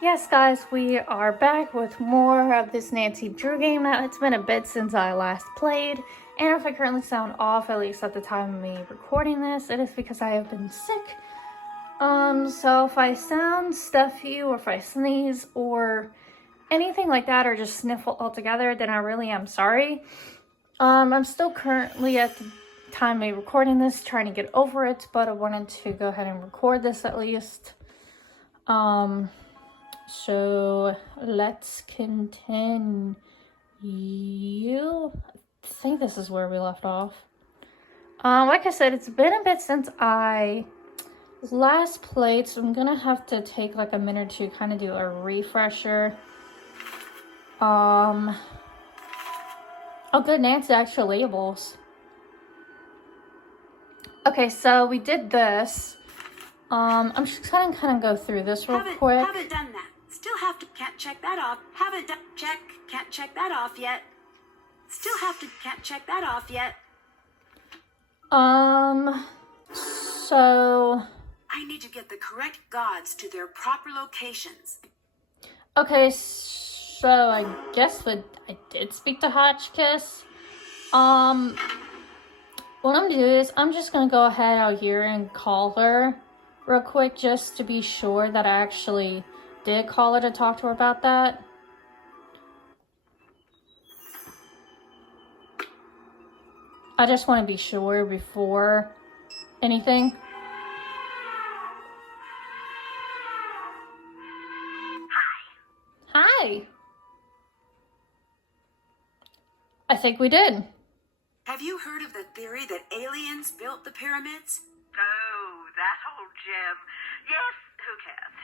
Yes, guys, we are back with more of this Nancy Drew game. Now, it's been a bit since I last played, and if I currently sound off, at least at the time of me recording this, it is because I have been sick. So if I sound stuffy, or if I sneeze, or anything like that, or just sniffle altogether, then I really am sorry. I'm still currently at the time of me recording this, trying to get over it, but I wanted to go ahead and record this at least. So let's continue. I think this is where we left off. Like I said, it's been a bit since I last played, so I'm gonna have to take like a minute to kind of do a refresher. Oh good, Nancy actually labels. Okay, so we did this. I'm just gonna kind of go through this real quick. Haven't done that. Still have to, can't check that off. Haven't done, check, can't check that off yet. Still have to, can't check that off yet. So... I need to get the correct gods to their proper locations. Okay, so I guess that I did speak to Hotchkiss. What I'm gonna do is, I'm just gonna go ahead out here and call her real quick, just to be sure that I actually did call her to talk to her about that. I just want to be sure before anything. Hi. I think we did. Have you heard of the theory that aliens built the pyramids? Oh, that old gem. Yes, who cares?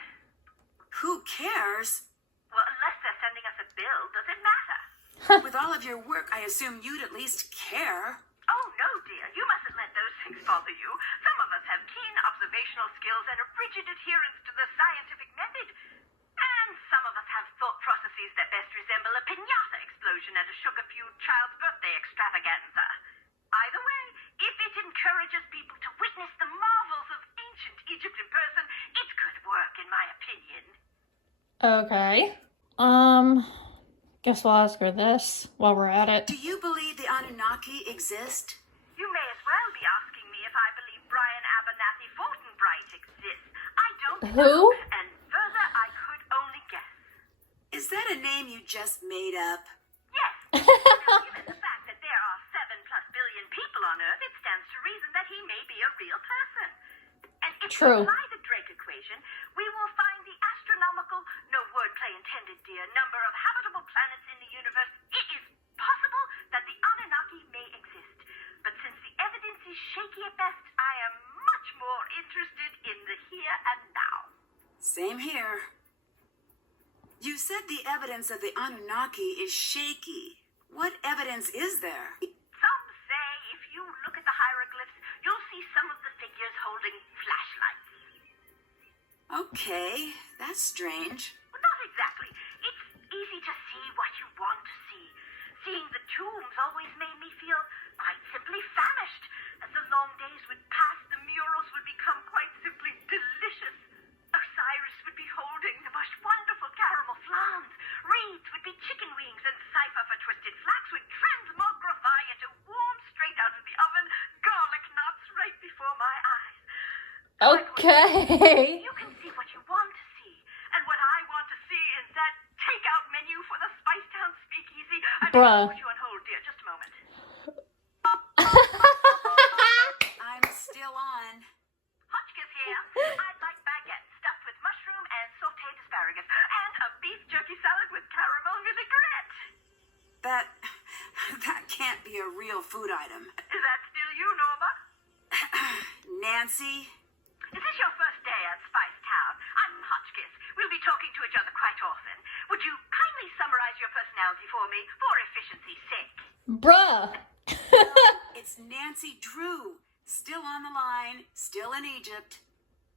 Who cares? Well, unless they're sending us a bill, does it matter? With all of your work, I assume you'd at least care. Oh, no, dear. You mustn't let those things bother you. Some of us have keen observational skills and a rigid adherence to the scientific method. And some of us have thought processes that best resemble a piñata explosion at a sugar-fueled child's birthday extravaganza. Either way, if it encourages people to witness the marvels of ancient Egypt in person, it could work, in my opinion. Okay. Guess we'll ask her this while we're at it. Do you believe the Anunnaki exist? You may as well be asking me if I believe Brian Abernathy Fortinbright exists. I don't know. And further, I could only guess. Is that a name you just made up? Yes. Given the fact that there are 7+ billion people on Earth, it stands to reason that he may be a real person. And if True. we apply the Drake equation, we will find the astronomical, no wordplay intended, dear, number of habitable planets in the universe. It is possible that the Anunnaki may exist. But since the evidence is shaky at best, I am much more interested in the here and now. Same here. You said the evidence of the Anunnaki is shaky. What evidence is there? Some say if you look at the hieroglyphs, you'll see some of the figures holding flashlights. Okay, that's strange. Well, not exactly. It's easy to see what you want to see. Seeing the tombs always made me feel quite simply famished. As the long days would pass, the murals would become quite simply delicious. Osiris would be holding the most wonderful caramel flans. Reeds would be chicken wings, and cipher for twisted flax would transmogrify into warm straight out of the oven garlic knots right before my eyes. Okay. You can see what you want to see, and what I want to see is that takeout menu for the Spicetown Speakeasy. Bruh. Put you on hold, dear, just a moment. I'm still on. Hotchkiss here. I'd like baguette stuffed with mushroom and sautéed asparagus, and a beef jerky salad with caramel vinaigrette. That can't be a real food item. Is that still you, Norma? Nancy? Is this your first day at Spicetown? I'm Hotchkiss. We'll be talking to each other quite often. Would you kindly summarize your personality for me, for efficiency's sake? Bruh. It's Nancy Drew. Still on the line, still in Egypt.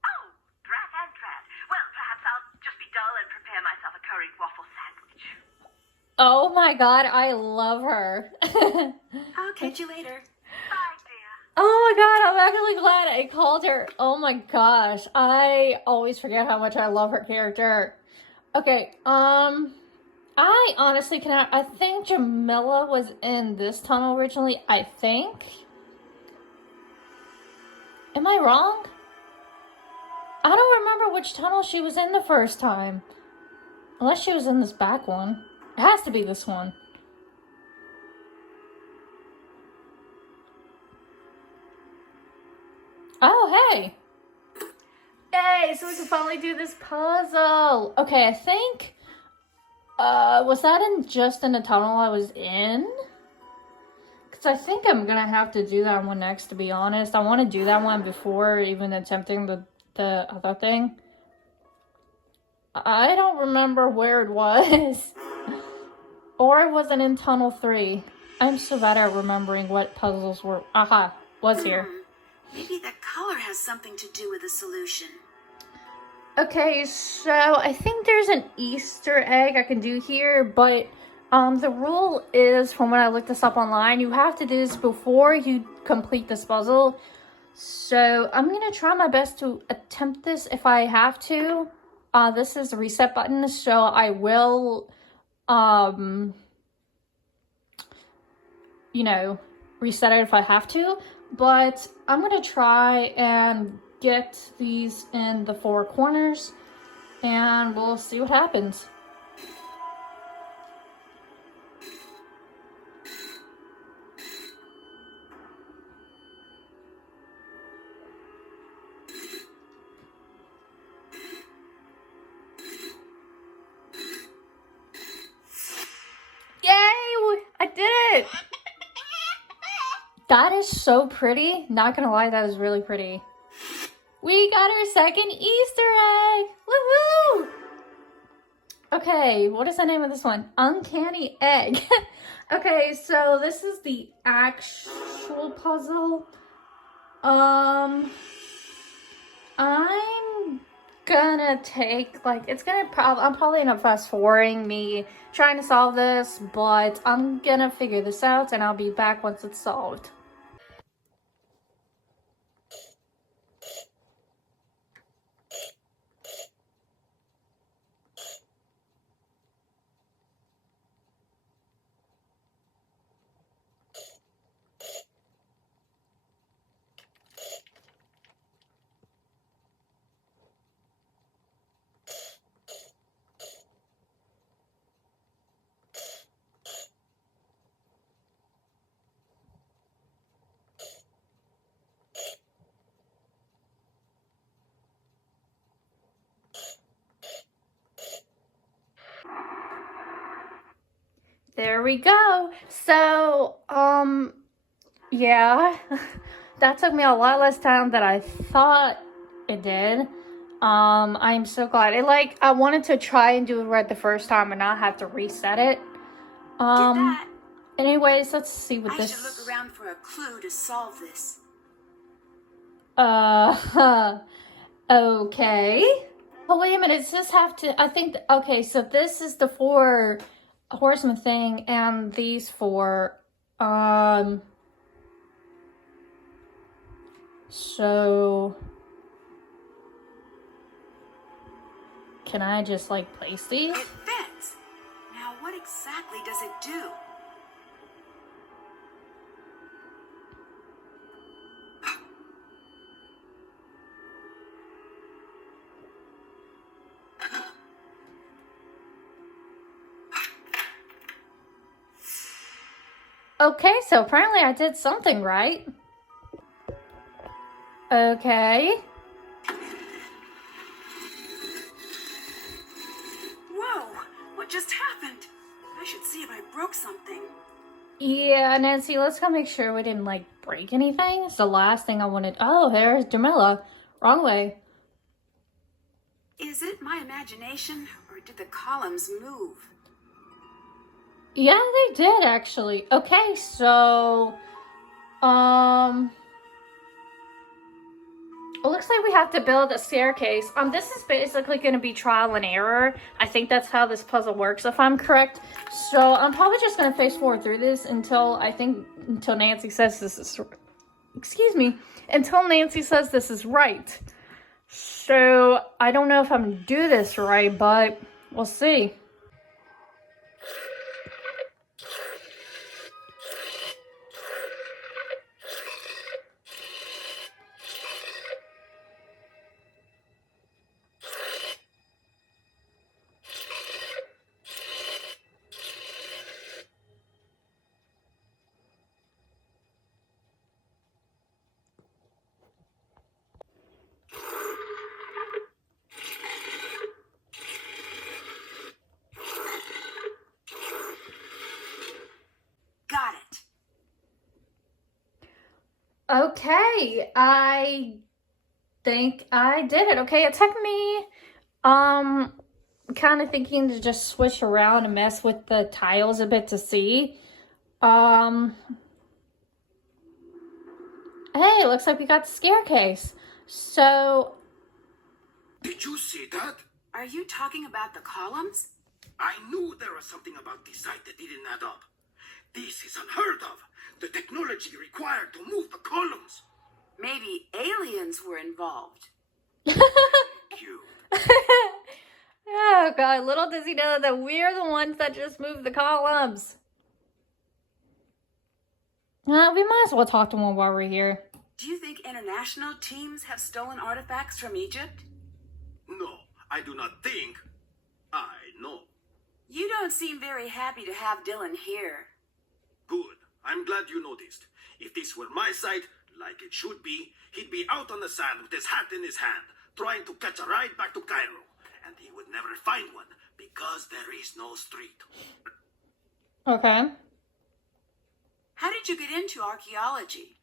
Oh, drat and drat. Well, perhaps I'll just be dull and prepare myself a curried waffle sandwich. Oh my god, I love her. I'll catch you later. Bye, dear. Oh my god, I'm actually glad I called her. Oh my gosh, I always forget how much I love her character. Okay, I honestly cannot. I think Jamila was in this tunnel originally. I think. Am I wrong? I don't remember which tunnel she was in the first time. Unless she was in this back one. It has to be this one. Oh, hey! Yay! So we can finally do this puzzle! Okay, I think... was that just in the tunnel I was in? Because I think I'm gonna have to do that one next, to be honest. I want to do that one before even attempting the other thing. I don't remember where it was. Or it wasn't in Tunnel 3. I'm so bad at remembering what puzzles were. Aha, was here. Maybe the color has something to do with the solution. Okay, so I think there's an Easter egg I can do here, but the rule is, from when I looked this up online, you have to do this before you complete this puzzle. So I'm gonna try my best to attempt this if I have to. This is the reset button, so I will, you know, reset it if I have to. But I'm gonna try and get these in the 4 corners, and we'll see what happens. Yay! I did it! That is so pretty. Not gonna lie, that is really pretty. We got our second Easter egg! Woohoo! Okay, what is the name of this one? Uncanny Egg. Okay, so this is the actual puzzle. I'm gonna take, like, I'm probably gonna fast forwarding me trying to solve this, but I'm gonna figure this out and I'll be back once it's solved. There we go. So, yeah, that took me a lot less time than I thought it did. I'm so glad. I wanted to try and do it right the first time and not have to reset it. Anyways, let's see what this... I should look around for a clue to solve this. Okay. Oh, wait a minute. Does this have to... I think... Okay, so this is the 4... horseman thing, and these 4, so can I just, like, place these? It fits! Now what exactly does it do? Okay, so apparently I did something right. Okay. Whoa! What just happened? I should see if I broke something. Yeah, Nancy, let's go make sure we didn't, like, break anything. It's the last thing I wanted. Oh, there's Jamila. Wrong way. Is it my imagination, or did the columns move? Yeah, they did, actually. Okay, so... it looks like we have to build a staircase. This is basically going to be trial and error. I think that's how this puzzle works, if I'm correct. So I'm probably just going to fast forward through this until Nancy says this is... Excuse me. Until Nancy says this is right. So I don't know if I'm going to do this right, but We'll see. Got it. Okay, I think I did it. Okay, it took me, kind of thinking to just switch around and mess with the tiles a bit to see. Hey, looks like we got the staircase. So, Did you see that? Are you talking about the columns? I knew there was something about this site that didn't add up. This is unheard of. The technology required to move the columns. Maybe aliens were involved. Cute. oh god, little does he know that we're the ones that just moved the columns. We might as well talk to one while we're here. Do you think international teams have stolen artifacts from Egypt? No, I do not think. I know. You don't seem very happy to have Dylan here. Good. I'm glad you noticed. If this were my site, like it should be, he'd be out on the sand with his hat in his hand, trying to catch a ride back to Cairo. And he would never find one, because there is no street. Okay. How did you get into archaeology?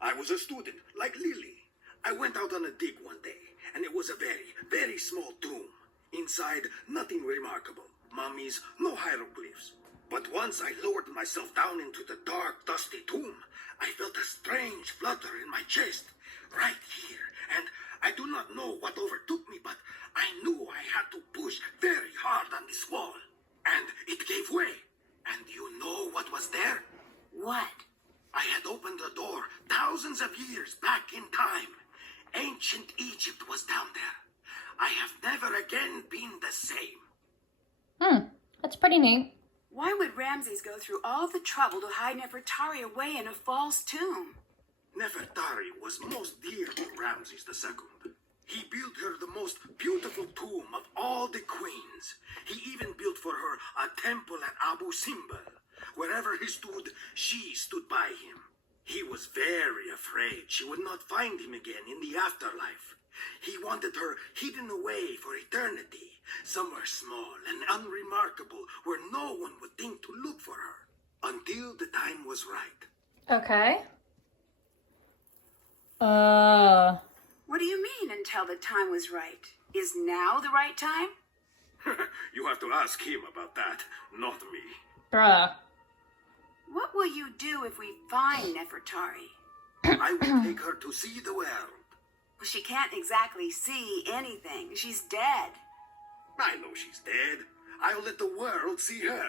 I was a student, like Lily. I went out on a dig one day, and it was a very, very small tomb. Inside, nothing remarkable. Mummies, no hieroglyphs. But once I lowered myself down into the dark, dusty tomb, I felt a strange flutter in my chest, right here. And I do not know what overtook me, but I knew I had to push very hard on this wall. And it gave way. And you know what was there? What? I had opened the door thousands of years back in time. Ancient Egypt was down there. I have never again been the same. That's pretty neat. Why would Ramses go through all the trouble to hide Nefertari away in a false tomb? Nefertari was most dear to Ramses II. He built her the most beautiful tomb of all the queens. He even built for her a temple at Abu Simbel. Wherever he stood, she stood by him. He was very afraid she would not find him again in the afterlife. He wanted her hidden away for eternity, somewhere small and unremarkable where no one would think to look for her, until the time was right. Okay. What do you mean, until the time was right? Is now the right time? You have to ask him about that, not me. Bruh. What will you do if we find Nefertari? I will take her to see the world. Well, she can't exactly see anything. She's dead. I know she's dead. I'll let the world see her.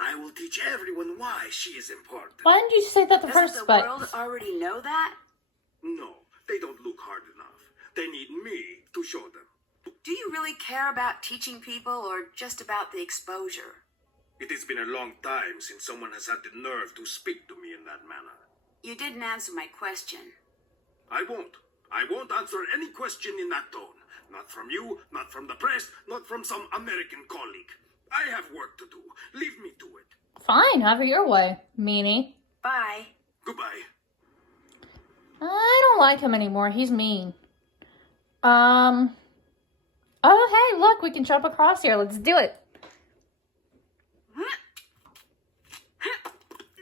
I will teach everyone why she is important. Why didn't you say that the Doesn't first the spot? world already know that? No, they don't look hard enough. They need me to show them. Do you really care about teaching people or just about the exposure? It has been a long time since someone has had the nerve to speak to me in that manner. You didn't answer my question. I won't. I won't answer any question in that tone. Not from you, not from the press, not from some American colleague. I have work to do. Leave me to it. Fine, have it your way, meanie. Bye. Goodbye. I don't like him anymore. He's mean. Oh, hey, look, we can jump across here. Let's do it.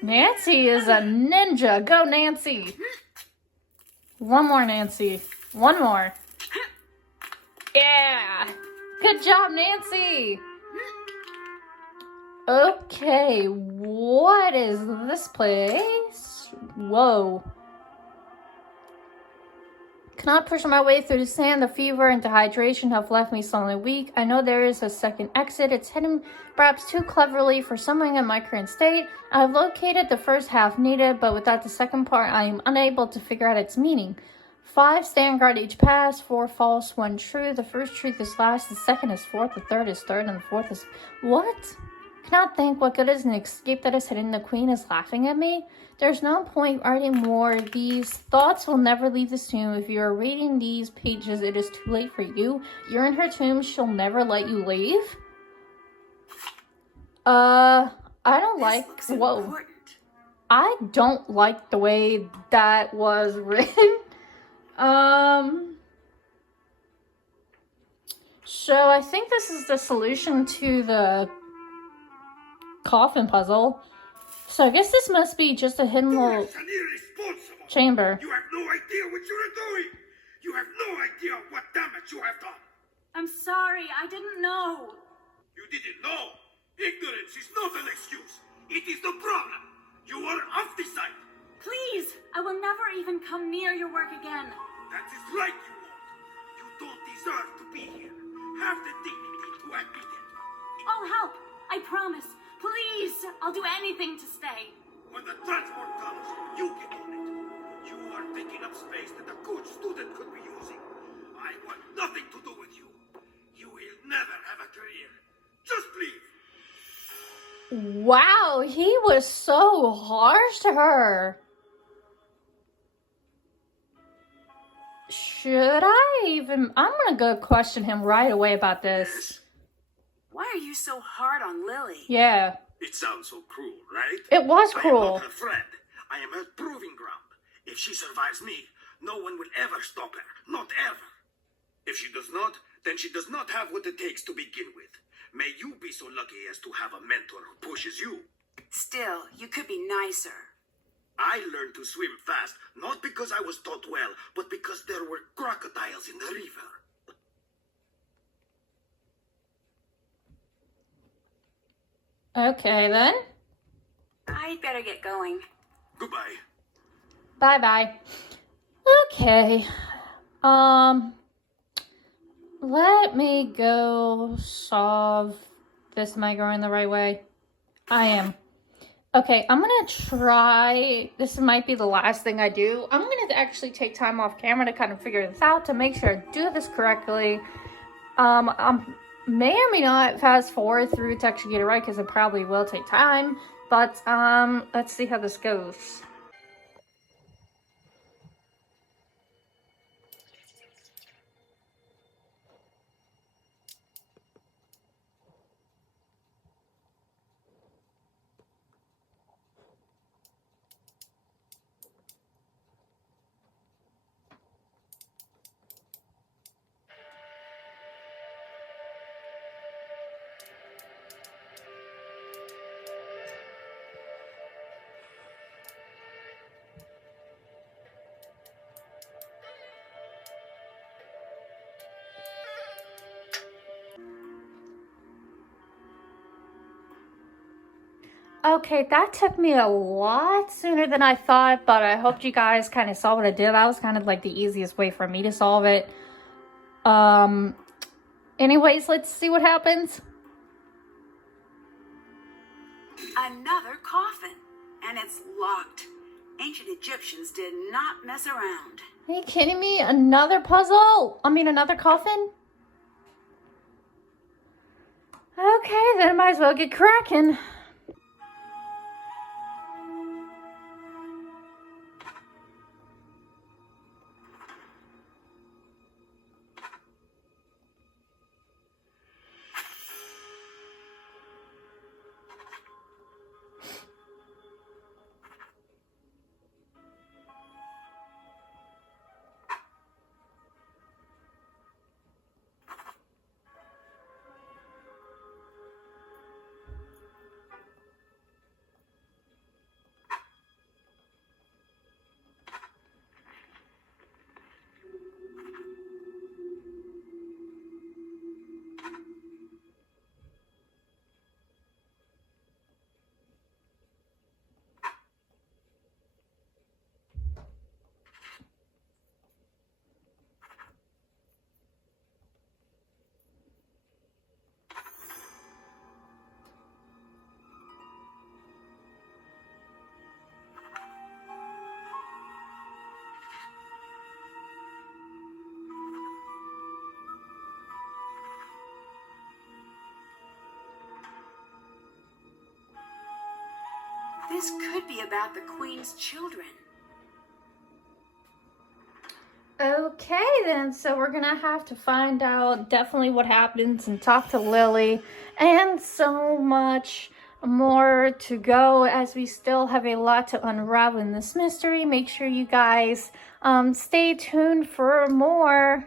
Nancy is a ninja. Go, Nancy. One more, Nancy. One more. Yeah. Good job, Nancy. Okay, what is this place? Whoa. Cannot push my way through the sand. The fever and dehydration have left me suddenly weak. I know there is a second exit. It's hidden perhaps too cleverly for someone in my current state. I have located the first half needed, but without the second part, I am unable to figure out its meaning. 5 stand guard each pass, 4 false, 1 true. The first truth is last, the second is fourth, the third is third, and the fourth is... What? Cannot think what good is an escape that is hidden. The queen is laughing at me. There's no point writing more. These thoughts will never leave this tomb. If you are reading these pages, it is too late for you. You're in her tomb. She'll never let you leave. I don't like... Whoa. Important. I don't like the way that was written. So I think this is the solution to the coffin puzzle. So I guess this must be just a hidden little chamber. You have no idea what you are doing. You have no idea what damage you have done. I'm sorry, I didn't know. You didn't know. Ignorance is not an excuse. It is the problem. You are off the site. Please, I will never even come near your work again. That is right, you won't. You don't deserve to be here. Have the dignity to admit it. I'll help, I promise. Please, I'll do anything to stay. When the transport comes, you get on it. You are taking up space that a good student could be using. I want nothing to do with you. You will never have a career. Just leave. Wow, he was so harsh to her. Should I even... I'm gonna go question him right away about this. Why are you so hard on Lily? Yeah. It sounds so cruel, right? It was I am cruel. not her friend. I am her proving ground. If she survives me, no one will ever stop her. Not ever. If she does not, then she does not have what it takes to begin with. May you be so lucky as to have a mentor who pushes you. Still, you could be nicer. I learned to swim fast, not because I was taught well, but because there were crocodiles in the river. Okay, then. I'd better get going. Goodbye. Bye-bye. Okay. Let me go solve this. Am I going the right way? I am. Okay, I'm gonna try. This might be the last thing I do. I'm gonna actually take time off camera to kind of figure this out to make sure I do this correctly. May or may not fast forward through to actually get it right because it probably will take time. But let's see how this goes. Okay, that took me a lot sooner than I thought, but I hope you guys kind of saw what I did. That was kind of like the easiest way for me to solve it. Anyways, let's see what happens. Another coffin. And it's locked. Ancient Egyptians did not mess around. Are you kidding me? Another puzzle? I mean, another coffin? Okay, then I might as well get cracking. This could be about the Queen's children. Okay then, so we're gonna have to find out definitely what happens and talk to Lily, and so much more to go as we still have a lot to unravel in this mystery. Make sure you guys stay tuned for more.